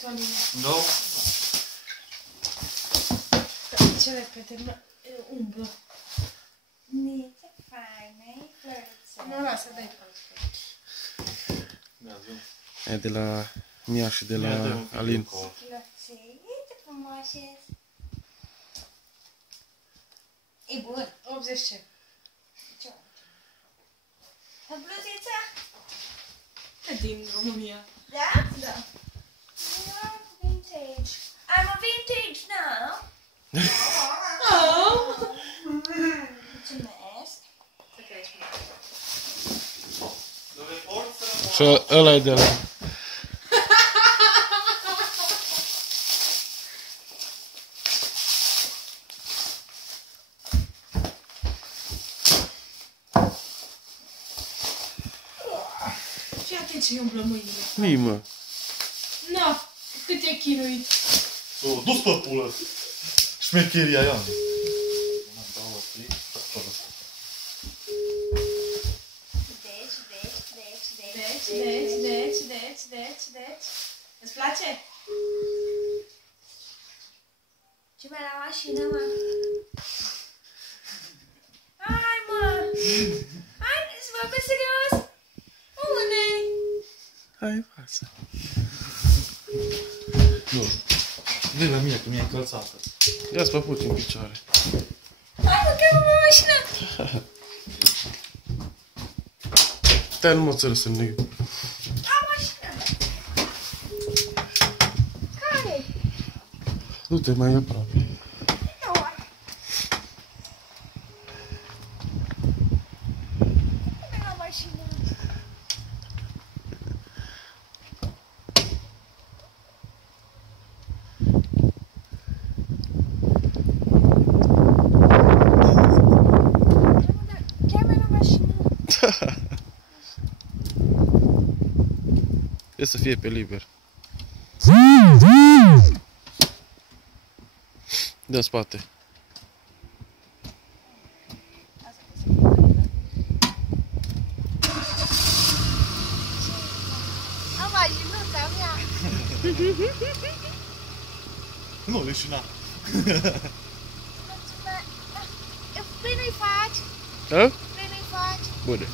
tu, Alina. Da. Ce repede, umblă. Nici faine, flăruță. Nu, lasă, dai. E de la Mia și de la Alin. Flăței, ce frumoase. E bun. 80 ce? Ce? Bluzița? Din România. Da? Da. Vintage. I'm a vintage now. Oh! Mulțumesc. Și ăla e de la... Fii atent ce-i umblă mâinile. Mii, mă. No, cât e chinuit. Dus pe pulă. Șmecheria aia. Deci. Îți place? Ce mai la mașină, mă? Hai, mă! Hai, să vorbesc serios! Unde-i? Hai în față. Nu. Vei la mine, că mi-ai încălțată. Ia-ți papuci în picioare. Hai, mă, că mă mașină! Te-ai nu mă țără să ne... Am mașină! Care? Du-te mai aproape. Nu. Unde la mașină? Chiar mai la mașină? E să fie pe liber. Dă-n spate. Am mașinuța mea! Nu, leșina. Mulțumesc! Bine-i faci! Da? Bine-i faci! Bune.